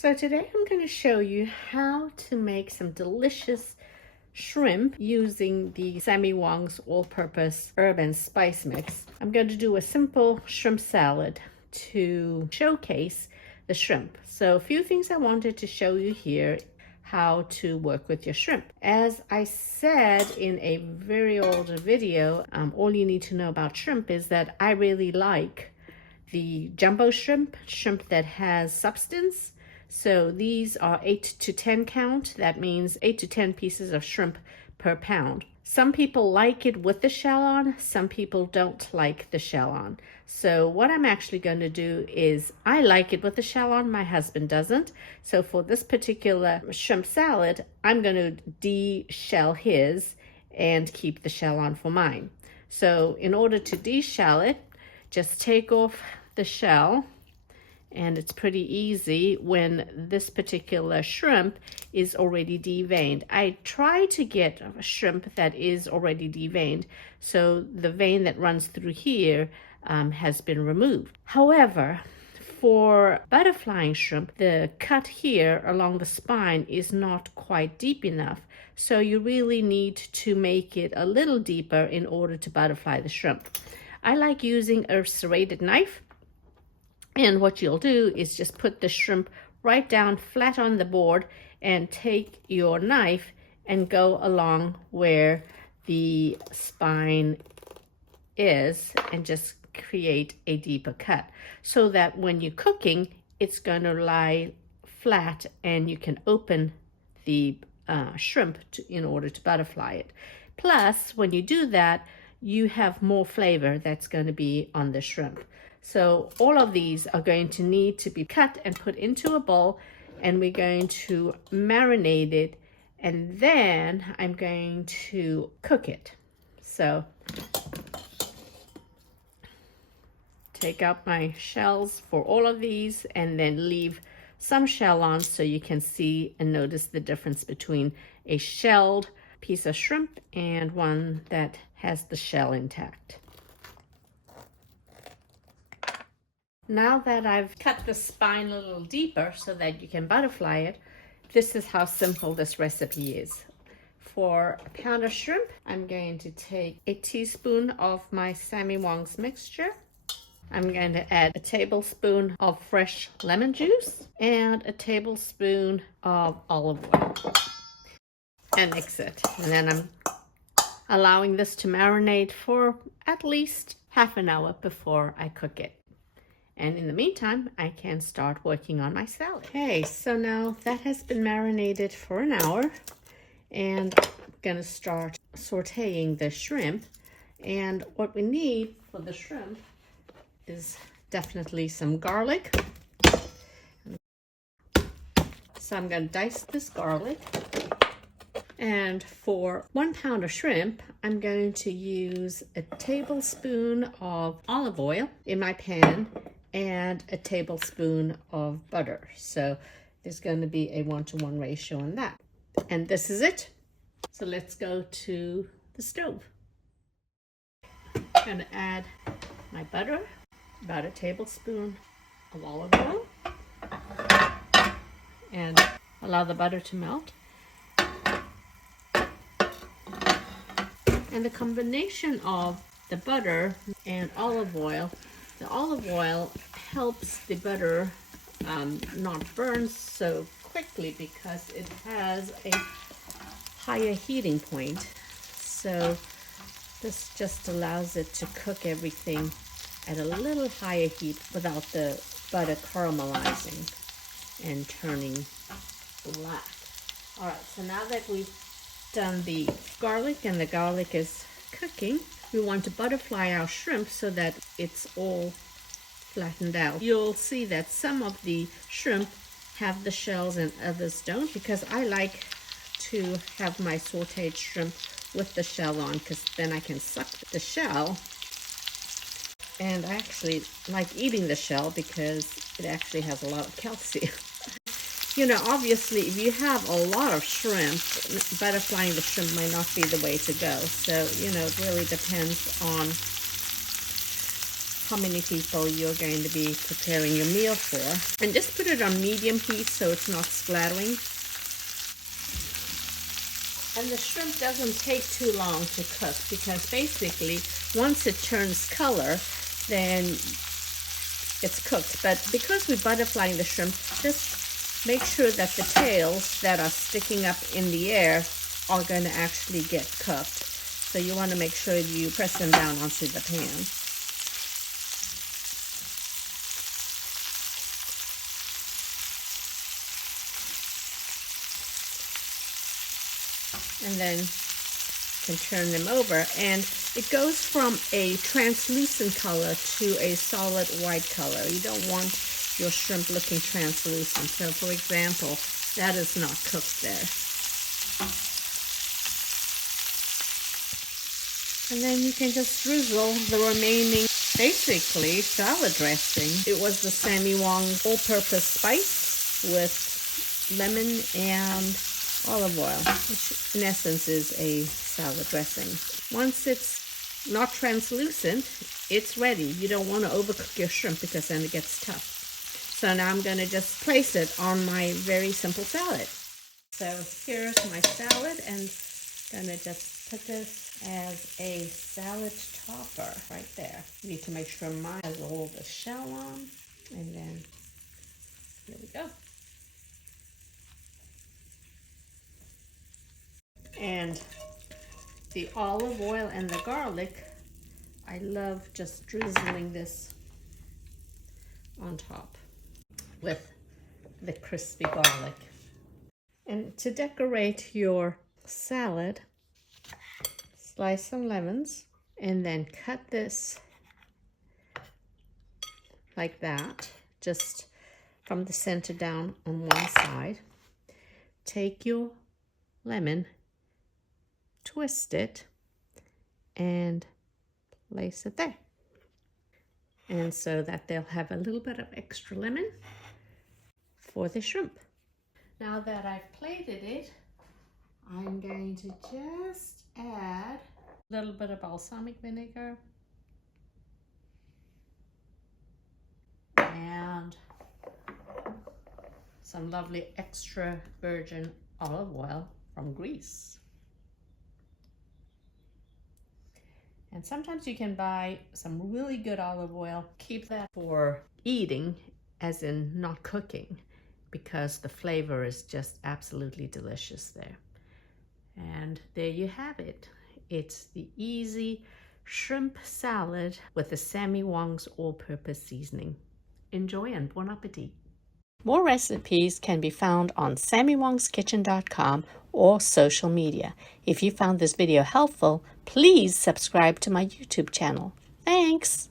So today I'm going to show you how to make some delicious shrimp using the Sammy Wong's all-purpose herb and spice mix. I'm going to do a simple shrimp salad to showcase the shrimp. So a few things I wanted to show you here, how to work with your shrimp. As I said in a very old video, all you need to know about shrimp is that I really like the jumbo shrimp that has substance. So these are 8 to 10 count. That means 8 to 10 pieces of shrimp per pound. Some people like it with the shell on, some people don't like the shell on. So what I'm actually going to do is, I like it with the shell on, my husband doesn't. So for this particular shrimp salad, I'm going to de-shell his and keep the shell on for mine. So in order to de-shell it, just take off the shell. And it's pretty easy when this particular shrimp is already deveined. I try to get a shrimp that is already deveined, so the vein that runs through here has been removed. However, for butterflying shrimp, the cut here along the spine is not quite deep enough. So you really need to make it a little deeper in order to butterfly the shrimp. I like using a serrated knife. And what you'll do is just put the shrimp right down flat on the board and take your knife and go along where the spine is and just create a deeper cut so that when you're cooking, it's going to lie flat and you can open the shrimp in order to butterfly it. Plus, when you do that, you have more flavor that's going to be on the shrimp. So all of these are going to need to be cut and put into a bowl, and we're going to marinate it, and then I'm going to cook it. So take out my shells for all of these and then leave some shell on so you can see and notice the difference between a shelled piece of shrimp and one that has the shell intact. Now that I've cut the spine a little deeper so that you can butterfly it, this is how simple this recipe is. For a pound of shrimp, I'm going to take a teaspoon of my Sammy Wong's mixture. I'm going to add a tablespoon of fresh lemon juice and a tablespoon of olive oil and mix it. And then I'm allowing this to marinate for at least half an hour before I cook it. And in the meantime, I can start working on my salad. Okay, so now that has been marinated for an hour, and I'm gonna start sauteing the shrimp. And what we need for the shrimp is definitely some garlic. So I'm gonna dice this garlic. And for 1 pound of shrimp, I'm going to use a tablespoon of olive oil in my pan and a tablespoon of butter. So there's going to be a 1-to-1 ratio on that. And this is it. So let's go to the stove. I'm going to add my butter, about a tablespoon of olive oil, and allow the butter to melt. And the combination of the butter and olive oil, the olive oil helps the butter not burn so quickly because it has a higher heating point. So this just allows it to cook everything at a little higher heat without the butter caramelizing and turning black. All right, so now that we've done the garlic and the garlic is cooking, we want to butterfly our shrimp so that it's all flattened out. You'll see that some of the shrimp have the shells and others don't, because I like to have my sauteed shrimp with the shell on, because then I can suck the shell. And I actually like eating the shell because it actually has a lot of calcium. You know, obviously, if you have a lot of shrimp, butterflying the shrimp might not be the way to go. So, you know, it really depends on how many people you're going to be preparing your meal for. And just put it on medium heat so it's not splattering. And the shrimp doesn't take too long to cook, because basically once it turns color, then it's cooked. But because we're butterflying the shrimp, just make sure that the tails that are sticking up in the air are going to actually get cooked. So you want to make sure you press them down onto the pan. And then you can turn them over, and it goes from a translucent color to a solid white color. You don't want your shrimp looking translucent. So for example, that is not cooked there. And then you can just drizzle the remaining, basically, salad dressing. It was the Sammy Wong all-purpose spice with lemon and olive oil, which in essence is a salad dressing. Once it's not translucent, it's ready. You don't want to overcook your shrimp because then it gets tough. So now I'm going to just place it on my very simple salad. So here's my salad, and I'm going to just put this as a salad topper right there. You need to make sure mine has all the shell on, and then here we go. And the olive oil and the garlic, I love just drizzling this on top with the crispy garlic. And to decorate your salad, slice some lemons and then cut this like that, just from the center down on one side. Take your lemon, twist it, and place it there. And so that they'll have a little bit of extra lemon for the shrimp. Now that I've plated it, I'm going to just add a little bit of balsamic vinegar and some lovely extra virgin olive oil from Greece. And sometimes you can buy some really good olive oil. Keep that for eating, as in not cooking, because the flavor is just absolutely delicious there. And there you have it. It's the easy shrimp salad with the Sammy Wong's all-purpose seasoning. Enjoy and bon appetit. More recipes can be found on sammywongskitchen.com or social media. If you found this video helpful, please subscribe to my YouTube channel. Thanks!